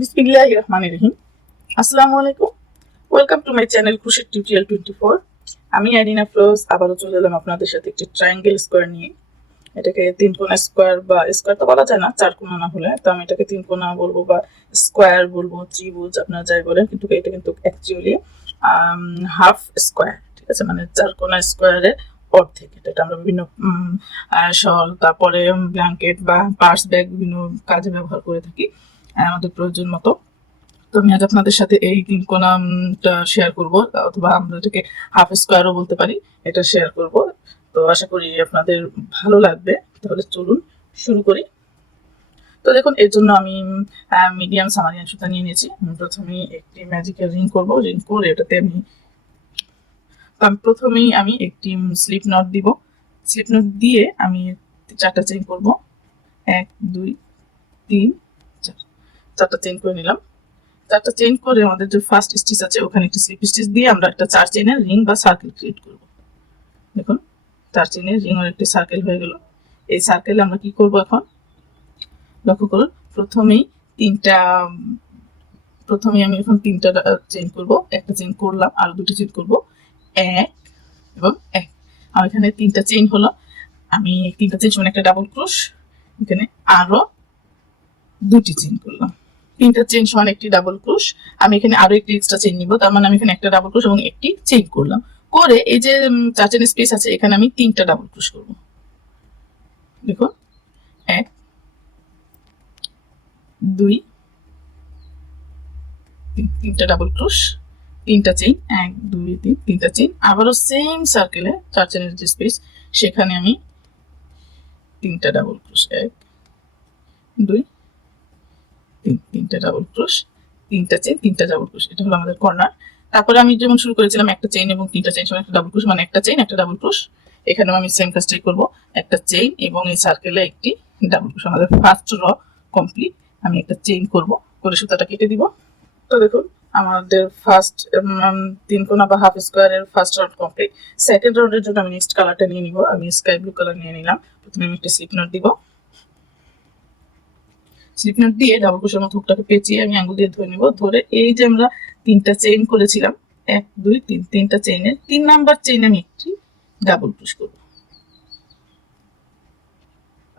বিসমিল্লাহিররহমানিররহিম। আসসালামু আলাইকুম। Welcome to my channel crochet tutorial 24। আমি আরিনা ফ্লোজ আবারও চলে এলাম আপনাদের সাথে একটি ট্রায়াঙ্গেল স্কোয়ার নিয়ে। এটাকে তিন কোণা স্কোয়ার বা স্কোয়ার তো বলা যায় না, চার কোণা না হলে, তো আমি এটাকে তিন কোণা বলবো বা স্কোয়ার বলবো, ত্রিভুজ আপনারা যাই বলেন, কিন্তু এটা কিন্তু অ্যাকচুয়ালি হাফ স্কোয়ার। ঠিক আছে, মানে চার কোণা স্কোয়ারের অর্ধেক। এটা আমরা বিভিন্ন শল, তারপরে ব্ল্যাঙ্কেট বা পার্স ব্যাগ বিভিন্ন কাজে ব্যবহার করে থাকি আমাদের প্রয়োজন মতো। তো আমি আজ আপনাদের সাথে এই তিন কোণাটা শেয়ার করব, অথবা আমরা এটাকে হাফ স্কোয়ারও বলতে পারি, এটা শেয়ার করব। তো আশা করি আপনাদের ভালো লাগবে। তাহলে চলুন শুরু করি। তো দেখুন, এর জন্য আমি মিডিয়াম সামারিয়ান সুতা নিয়ে নিয়েছি। প্রথমেই একটি ম্যাজিক্যাল রিং করব। রিং করে এটাতে প্রথমেই আমি একটি স্লিপ নট দিব। স্লিপ নট দিয়ে আমি চারটা চেইন করব। 1 2 3 4, চারটা চেইন করে নিলাম। চারটা চেইন করে আমাদের যে ফার্স্ট স্টিচ আছে ওখানে একটি স্লিপ স্টিচ দিয়ে আমরা একটা 4 চেইনের রিং বা সার্কেল ক্রিয়েট করব। দেখুন, 4 চেইনের রিং আর একটি সার্কেল হয়ে গেল। এই সার্কেলে আমরা কি করব এখন লক্ষ্য করুন। প্রথমেই আমি এখন তিনটা চেইন করব। একটা চেইন করলাম, আর দুটো চেইন করব, 1 এবং 1। আর এখানে তিনটা চেইন হলো। আমি তিনটা চেইন সমান একটা ডাবল ক্রোশ, এখানে আরো দুটি চেইন করলাম। তিনটা চেইন সমান একটি ডাবল ক্রোশ, আমি এখানে আরো একটি এক্সট্রা চেইন নিব। তার মানে আমি এখানে একটা ডাবল ক্রোশ এবং একটি চেইন করলাম। করে এই যে 4 চেইন স্পেস আছে এখানে আমি তিনটা ডাবল ক্রোশ করব। দেখুন, 1 2 3, তিনটা ডাবল ক্রোশ, তিনটা চেইন, 1 2 3, তিনটা চেইন। আবারও সেম সার্কেলে 4 চেইনের যে স্পেস সেখানে আমি তিনটা ডাবল ক্রোশ, 1 2 3, তিনটা ডাবল ক্রোশ, তিনটা চেইন, তিনটা ডাবল ক্রোশ। এটা হলো আমাদের কর্নার। তারপরে আমি যেমন শুরু করেছিলাম একটা চেইন এবং তিনটা চেইন সমান একটা ডাবল ক্রোশ, মানে একটা চেইন একটা ডাবল ক্রোশ। এখানেও আমি সেম কাজটাই করব, একটা চেইন এবং এই সার্কেলে একটি ডাবল ক্রোশ। আমাদের ফার্স্ট র কমপ্লিট। আমি একটা চেইন করব, করে সুতাটা কেটে দিব। তো দেখুন, আমাদের ফার্স্ট তিন কোণা বা হাফ স্কোয়ারের ফার্স্ট রাউন্ড কমপ্লিট। সেকেন্ড রাউন্ডের জন্য আমি নেক্সট কালারটা নিয়ে নিব। আমি স্কাই ব্লু কালার নিয়ে নিলাম। প্রথমে আমি একটা স্লিপ নট দিব। স্লিপ নট দিয়ে ডাবল ক্রোশের মতো হুকটাকে পেঁচিয়ে আমি আঙ্গুল দিয়ে ধরে নিব। ধরে এই যে আমরা তিনটা চেইন করেছিলাম, 1 2 3, তিনটা চেইনের 3 নাম্বার চেইনে আমি একটি ডাবল ক্রোশ করব।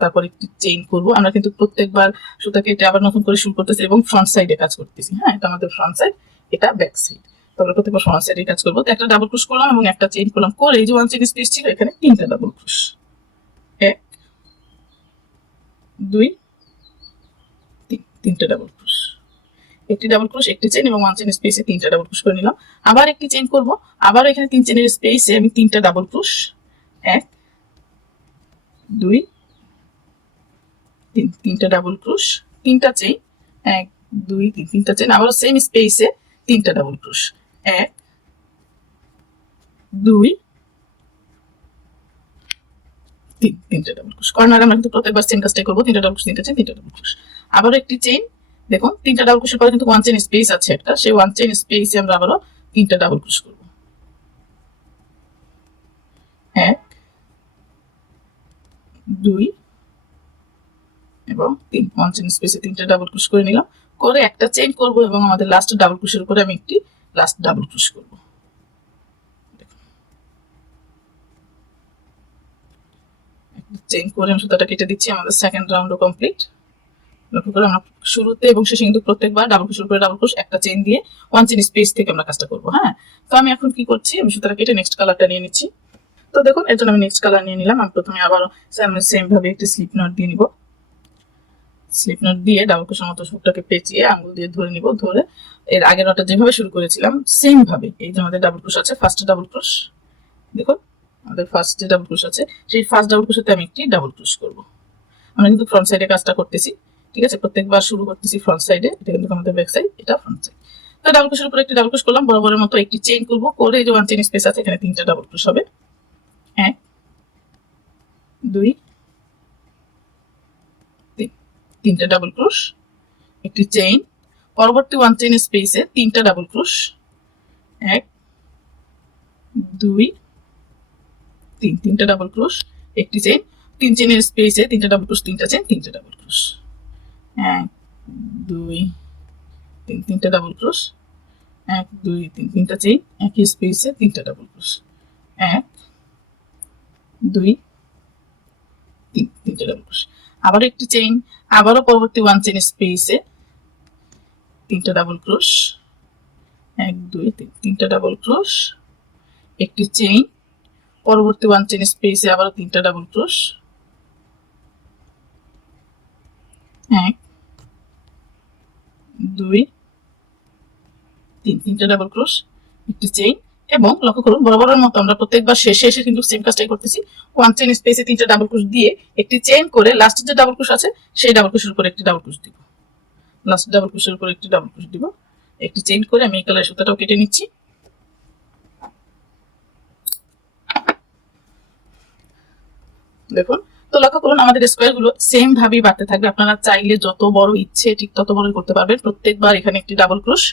তারপর একটি চেইন করব। আমরা কিন্তু প্রত্যেকবার সুতা কেটে আবার নতুন করে শুরু করতেছি এবং ফ্রন্ট সাইডে কাজ করতেছি। হ্যাঁ, এটা আমাদের ফ্রন্ট সাইড, এটা ব্যাক সাইড। তারপরে প্রত্যেকবার ফ্রন্ট সাইডে কাজ করবো। তো একটা ডাবল ক্রোশ করলাম এবং একটা চেইন করলাম। করে এই যে 1 চেইন স্পেস ছিল এখানে তিনটা ডাবল ক্রোশ, 1 2 3, তিনটা ডাবল ক্রোশ, একটি ডাবল ক্রোশ, একটি চেইন এবং 1 চেইন স্পেসে তিনটা ডাবল ক্রোশ করে নিলাম। আবার একটি চেইন করব। আবার এখানে 3 চেইনের স্পেসে আমি তিনটা ডাবল ক্রোশ, 1 2 3, তিনটা ডাবল ক্রোশ, তিনটা চেইন, 1 2 3, তিনটা চেইন। আবার সেম স্পেসে তিনটা ডাবল ক্রোশ, 1 2 3, তিনটা ডাবল ক্রোশ। কর্নারে আমরা কিন্তু প্রত্যেকবার সেম কাজটাই করবো, তিনটা ডাবল ক্রোশ, তিনটা চেইন, তিনটা ডাবল ক্রোশ। আবারও একটি চেইন। দেখুন, তিনটা ডাবল ক্রোশের পরে কিন্তু 1 চেইন স্পেস আছে একটা, সেই 1 চেইন স্পেসে আমরা আবারও তিনটা ডাবল ক্রোশ করব, 1 2 এবং 3, 1 চেইন স্পেসে তিনটা ডাবল ক্রোশ করে নিলাম। করে একটা চেইন করব এবং আমাদের লাস্ট ডাবল ক্রোশের উপরে আমি একটি লাস্ট ডাবল ক্রোশ করব। চেইন করে আমি সুতাটা কেটে দিচ্ছি। আমাদের সেকেন্ড রাউন্ডও কমপ্লিট। লক্ষ্য করে আমরা শুরুতে এবং শেষে কিন্তু প্রত্যেকবার ডাবল ক্রোশের উপরে ডাবল ক্রোশ, একটা চেইন দিয়ে 1 চেইন স্পেস থেকে আমরা কাজটা করবো। হ্যাঁ, তো আমি এখন কি করছি, আমি সুতাটা কেটে নেক্সট কালারটা নিয়ে নিচ্ছি। তো দেখুন, এর জন্য আমি নেক্সট কালার নিয়ে নিলাম। আমি প্রথমে আবার সেম ভাবে একটি স্লিপ নট দিয়ে নিব। স্লিপ নট দিয়ে ডাবল ক্রোশের মতো হুকটাকে পেঁচিয়ে আঙ্গুল দিয়ে ধরে নিব। ধরে এর আগের নটটা যেভাবে শুরু করেছিলাম সেম ভাবে, এই যে আমাদের ডাবল ক্রোশ আছে, ফার্স্ট ডাবল ক্রোশ, দেখুন আমাদের ফার্স্ট যে ডাবল ক্রোশ আছে সেই ফার্স্ট ডাবল ক্রোশেতে আমি একটি ডাবল ক্রোশ করব। আমরা কিন্তু ফ্রন্ট সাইডে কাজটা করতেছি। ঠিক আছে, প্রত্যেকবার শুরু করতেছি ফ্রন্ট সাইডে, এটা কিন্তু আমাদের ব্যাক সাইড, এটা ফ্রন্ট সাইড। তো ডাবল ক্রোশের উপরে একটি ডাবল ক্রোশ করলাম, বরাবরের মতো একটি চেইন করব। করে এই যে 1 চেইন স্পেস আছে এখানে তিনটা ডাবল ক্রোশ হবে, 1 2 3, তিনটা ডাবল ক্রোশ, একটি চেইন। পরবর্তী 1 চেইন স্পেসে তিনটা ডাবল ক্রোশ, 1 2 3, তিনটা ডাবল ক্রোশ, একটি চেইন। 3 চেইনের স্পেসে তিনটা ডাবল ক্রোশ, তিনটা চেইন, তিনটা ডাবল ক্রোশ, 1 2 তিনটা ডাবল ক্রোশ, 1 2 3 তিনটা চেইন, একই স্পেসে তিনটা ডাবল ক্রোশ, 1 2 3 তিনটা ডাবল ক্রোশ, আবার একটি চেইন, আবারও পরবর্তী 1 চেইন স্পেসে তিনটা ডাবল ক্রোশ, 1 2 3 তিনটা ডাবল ক্রোশ, একটি চেইন, পরবর্তী 1 চেইন স্পেসে আবারও তিনটা ডাবল ক্রোশ, 1 2 3 তিনটা ডাবল ক্রোশ, একটি চেইন, এবং লক্ষ্য করুন বরাবরের মতো আমরা প্রত্যেকবার শেষে এসে কিন্তু সেম কাজটাই করতেছি। 1 চেইন স্পেসে তিনটা ডাবল ক্রোশ দিয়ে একটি চেইন করে লাস্টের যে ডাবল ক্রোশ আছে সেই ডাবল ক্রোশের উপর একটি ডাবল ক্রোশ দিব, লাস্ট ডাবল ক্রোশের উপর একটি ডাবল ক্রোশ দিব, একটি চেইন করে আমি এই কালারের সুতাটাও কেটে নিচ্ছি। দেখুন, তো লক্ষ্য করুন আমাদের স্কোয়ার গুলো সেম ভাবেই বাড়তে থাকবে। আপনারা চাইলে যত বড় ইচ্ছে ঠিক তত বড় করতে পারবেন। প্রত্যেকবার এখানে একটি ডাবল ক্রোশ,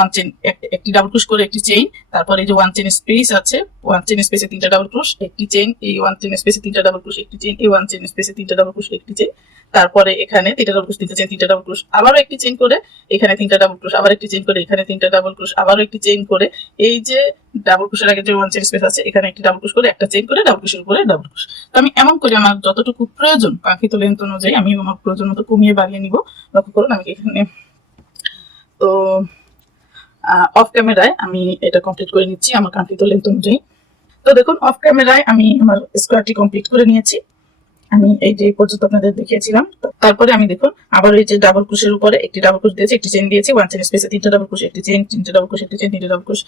1 চেইন, একটি ডাবল ক্রোশ করে একটি চেইন, তারপরে এই যে 1 চেইন স্পেস আছে, 1 চেইন স্পেসে তিনটা ডাবল ক্রোশ, একটি চেইন, এই 1 চেইন স্পেসে তিনটা ডাবল ক্রোশ, একটি চেইন, এই 1 চেইন স্পেসে তিনটা ডাবল ক্রোশ, একটি চেইন, তারপরে এখানে তিনটা ডাবল ক্রোশ, তিনটা চেইন, তিনটা ডাবল ক্রোশ, আবারও একটি চেইন করে এখানে তিনটা ডাবল ক্রোশ, আবার একটি চেইন করে এখানে তিনটা ডাবল ক্রোশ, আবারও একটি চেইন করে এই যে ডাবল ক্রোশের আগে যে 1 চেইন স্পেস আছে এখানে একটি ডাবল ক্রোশ করে একটা চেইন করে ডাবল ক্রোশের উপরে ডাবল ক্রোশ। তো আমি এমন করে আমার যতটুকু প্রয়োজন কাঙ্ক্ষিত লেন্থ অনুযায়ী আমি আমার প্রয়োজন মতো কমিয়ে বাড়িয়ে নিব। লক্ষ্য করুন আমি এখানে তো অফ ক্যামেরায় আমি এটা কমপ্লিট করে নিচ্ছি আমার কাঙ্ক্ষিত লেন্থ অনুযায়ী। তো দেখুন অফ ক্যামেরায় আমি আমার স্কোয়ারটি কমপ্লিট করে নিয়েছি। আমি এই যে পর্যন্ত আপনাদের দেখিয়েছিলাম। তারপরে আমি দেখুন আবার এই যে ডাবল ক্রোশের উপরে একটি ডাবল ক্রোশ দিয়েছি, একটি চেইন দিয়েছি, 1 চেইন স্পেসে তিনটা ডাবল ক্রোশ, একটি চেইন, তিনটা ডাবল ক্রোশ, একটি চেইন, তিনটা ডাবল ক্রোশ,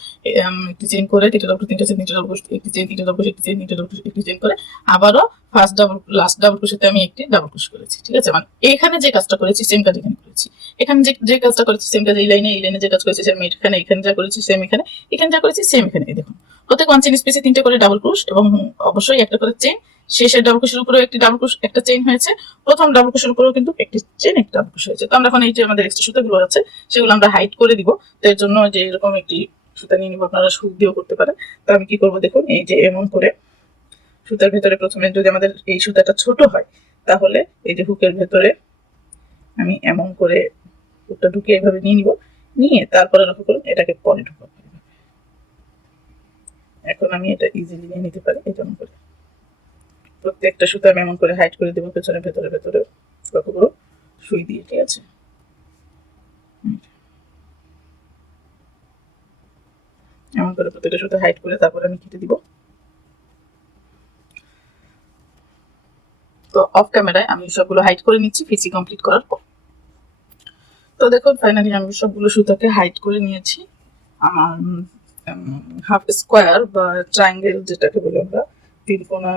একটি চেইন করে তিনটা ডাবল ক্রোশ, তিনটা চেইন, তিনটা ডাবল ক্রোশ, একটি চেইন, তিনটা ডাবল ক্রোশ, একটি চেইন, তিনটা ডাবল ক্রোশ, একটি চেইন করে আবারও ফার্স্ট ডাবল লাস্ট ডাবল ক্রোশেতে আমি একটি ডাবল ক্রোশ করেছি। ঠিক আছে, মানে এখানে যে কাজটা করেছি সেম কাজ এখানে করেছি, এখানে যে কাজটা করেছি সেম কাজ এই লাইনে যে কাজ করেছি সেম এখানে যা করেছি সেম এখানে যা করেছি সেম এখানে। দেখুন প্রত্যেক 1 চেইন স্পেসে তিনটা করে ডাবল ক্রোশ এবং অবশ্যই একটা করে চেইন, শেষের ডাবল ক্রোশের উপরেও একটি ডাবল ক্রোশ, একটা চেইন হয়েছে, প্রথম ডাবল ক্রোশের উপরেও কিন্তু একটি চেইন, একটা ডাবল ক্রোশ হয়েছে। তো আমরা এখন এই যে আমাদের এক্সট্রা সুতাগুলো আছে সেগুলো আমরা হাইড করে দিব। তো এর জন্য যে এরকম একটি সুতা নিয়ে নিব, আপনারা সুখ দিয়েও করতে পারেন। তো আমি কি করবো দেখুন, এই যে এমন করে সুতার ভেতরে প্রথমে যদি আমাদের এই সুতাটা ছোট হয় তাহলে এই যে হুকের ভেতরে আমি এমন করে হুকটা ঢুকে এইভাবে নিয়ে নিব, নিয়ে তারপরে লক্ষ্য করুন এটাকে পরে ঢুকাবো। এখন আমি এটা ইজিলি নিয়ে নিতে পারি। এটা এমন করে প্রত্যেকটা সুতা আমি এমন করে হাইড করে দেবো পেছনে ভেতরে লক্ষ্য করো সুই দিয়ে। ঠিক আছে, এমন করে প্রত্যেকটা সুতা হাইড করে তারপরে আমি কেটে দিব। তো অফ ক্যামেরায় আমি সবগুলো হাইড করে নিচ্ছি ফিসি কমপ্লিট করার পর। তো দেখুন ফাইনালি আমি সবগুলো সুতাকে হাইড করে নিয়েছি। আমার হাফ স্কোয়ার বা ট্রায়াঙ্গেল যেটাকে বলি আমরা, তিন কোণা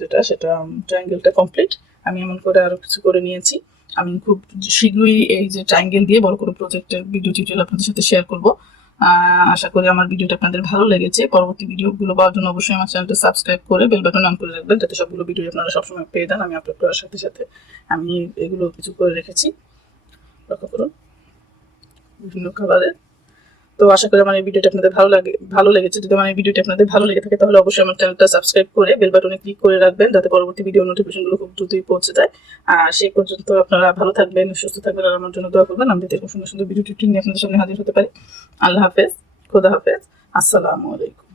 যেটা, সেটা ট্রায়াঙ্গেলটা কমপ্লিট। আমি এমন করে আরো কিছু করে নিয়েছি। আমি খুব শীঘ্রই এই যে ট্রায়াঙ্গেল দিয়ে বড় কোনো প্রজেক্টের ভিডিও টিউটোরিয়াল আপনাদের সাথে শেয়ার করব। আশা করি আমার ভিডিওটা আপনাদের ভালো লেগেছে। পরবর্তী ভিডিওগুলো পাওয়ার জন্য অবশ্যই আমার চ্যানেলটা সাবস্ক্রাইব করে বেল বাটন অন করে রাখবেন, যাতে সবগুলো ভিডিও আপনারা সবসময় পেয়ে যান। আমি আপলোড করার সাথে সাথে আমি এগুলো কিছু করে রেখেছি, লক্ষ্য করুন বিভিন্ন কালারের। তো আশা করি আমার এই ভিডিওটা আপনাদের ভালো লেগেছে। যদি আমার এই ভিডিওটা আপনাদের ভালো লেগে থাকে তাহলে অবশ্যই আমার চ্যানেলটা সাবস্ক্রাইব করে বেল বাটনে ক্লিক করে রাখবেন, যাতে পরবর্তী ভিডিও নোটিফিকেশনগুলো খুব দ্রুতই পৌঁছে যায়। আর সেই পর্যন্ত আপনারা ভালো থাকবেন, সুস্থ থাকবেন, আর আমার জন্য দোয়া করবেন। আমি এরকম সুন্দর সুন্দর ভিডিও টিউটোরিয়াল নিয়ে আপনাদের সামনে হাজির হতে পারি। আল্লাহ হাফেজ, খোদা হাফেজ, আসসালামু আলাইকুম।